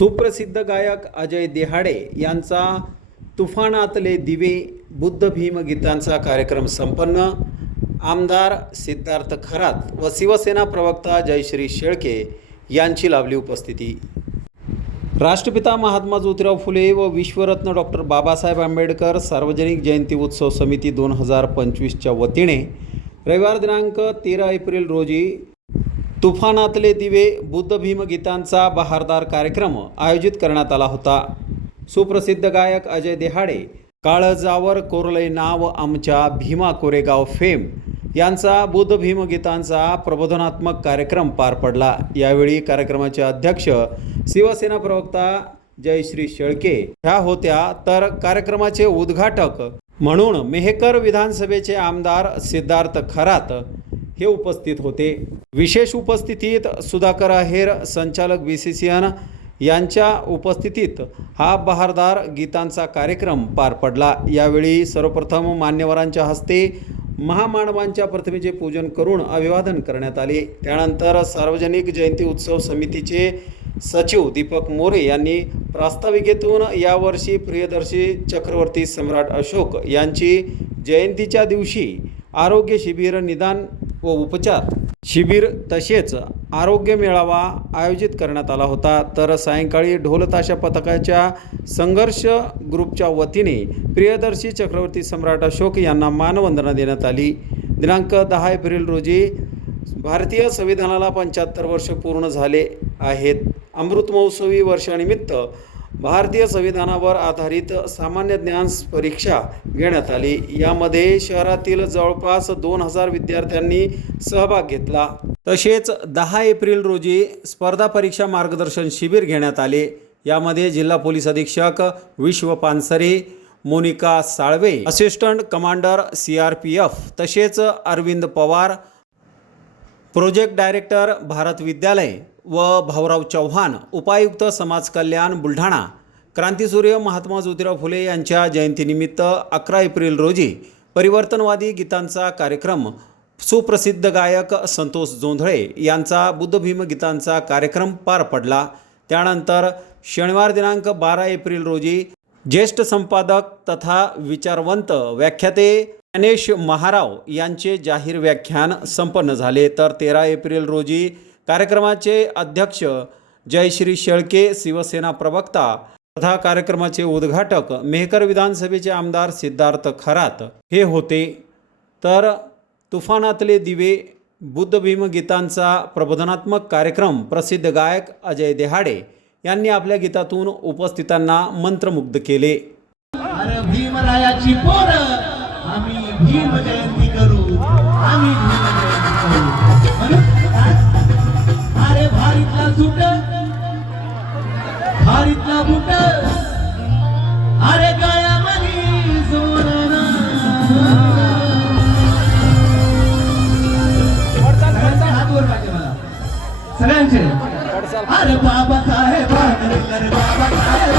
सुप्रसिद्ध गायक अजय देहाडे यांचा तुफानातले दिवे बुद्ध भीम गीतांचा कार्यक्रम संपन्न. आमदार सिद्धार्थ खरात व शिवसेना प्रवक्ता जयश्री शेळके यांची लाभली उपस्थिती. राष्ट्रपिता महात्मा ज्योतिराव फुले व विश्वरत्न डॉक्टर बाबासाहेब आंबेडकर सार्वजनिक जयंती उत्सव समिती दोन हजार पंचवीसच्या वतीने रविवार दिनांक तेरा एप्रिल रोजी तुफानातले दिवे बुद्ध भीम गीतांचा बहारदार कार्यक्रम आयोजित करण्यात आला होता. सुप्रसिद्ध गायक अजय देहाडे काळजावर कोरले नाव आमच्या भीमा कोरेगाव फेम यांचा बुद्ध भीम गीतांचा प्रबोधनात्मक कार्यक्रम पार पडला. यावेळी कार्यक्रमाचे अध्यक्ष शिवसेना प्रवक्ता जयश्री शेळके ह्या होत्या. तर कार्यक्रमाचे उद्घाटक म्हणून मेहकर विधानसभेचे आमदार सिद्धार्थ खरात हे उपस्थित होते. विशेष उपस्थितीत सुधाकर आहेर संचालक बी सी सी एन यांच्या उपस्थितीत हा बहारदार गीतांचा कार्यक्रम पार पडला. यावेळी सर्वप्रथम मान्यवरांच्या हस्ते महामानवांच्या प्रतिमेचे पूजन करून अभिवादन करण्यात आले. त्यानंतर सार्वजनिक जयंती उत्सव समितीचे सचिव दीपक मोरे यांनी प्रास्ताविकेतून यावर्षी प्रियदर्शी चक्रवर्ती सम्राट अशोक यांची जयंतीच्या दिवशी आरोग्य शिबिर निदान व उपचार. शिबिर तसेच आरोग्य मेळावा आयोजित करण्यात आला होता. तर सायंकाळी ढोलताशा पथकाच्या संघर्ष ग्रुपच्या वतीने प्रियदर्शी चक्रवर्ती सम्राट अशोक यांना मानवंदना देण्यात आली. दिनांक दहा एप्रिल रोजी भारतीय संविधानाला पंच्याहत्तर वर्ष पूर्ण झाले आहेत. अमृत महोत्सवी वर्षानिमित्त भारतीय संविधानावर आधारित सामान्य ज्ञान परीक्षा घेण्यात आली. यामध्ये शहरातील जवळपास दोन हजार विद्यार्थ्यांनी सहभाग घेतला. तसेच दहा एप्रिल रोजी स्पर्धा परीक्षा मार्गदर्शन शिबिर घेण्यात आले. यामध्ये जिल्हा पोलीस अधीक्षक Vishwa Pansare Monika Salve assistant commander C R P F तसेच अरविंद पवार प्रोजेक्ट डायरेक्टर भारत विद्यालय व भाऊराव चव्हाण उपायुक्त समाज कल्याण बुलढाणा क्रांतीसूर्य महात्मा ज्योतिराव फुले यांच्या जयंतीनिमित्त अकरा एप्रिल रोजी परिवर्तनवादी गीतांचा कार्यक्रम सुप्रसिद्ध गायक संतोष जोंधळे यांचा बुद्धभीम गीतांचा कार्यक्रम पार पडला. त्यानंतर शनिवार दिनांक बारा एप्रिल रोजी ज्येष्ठ संपादक तथा विचारवंत व्याख्याते ज्ञानेश महाराव यांचे जाहीर व्याख्यान संपन्न झाले. तर तेरा एप्रिल रोजी कार्यक्रमाचे अध्यक्ष जयश्री शेळके शिवसेना प्रवक्ता तथा कार्यक्रमाचे उद्घाटक मेहकर विधानसभेचे आमदार सिद्धार्थ खरात हे होते. तर तुफानातले दिवे बुद्धभीम गीतांचा प्रबोधनात्मक कार्यक्रम प्रसिद्ध गायक अजय देहाडे यांनी आपल्या गीतातून उपस्थितांना मंत्रमुग्ध केले. भीमरायाची आम्ही भीम जयंती करू. आम्ही भीम जयंती करू. म्हणून? अरे भारीतला सुट. भारीतला बुट. अरे गळ्यामध्ये सोनं सगळ्यांचे हात वर पाहिजे मला. सगळ्यांचे. अरे बाबा साहेब अरे बाबा साहेब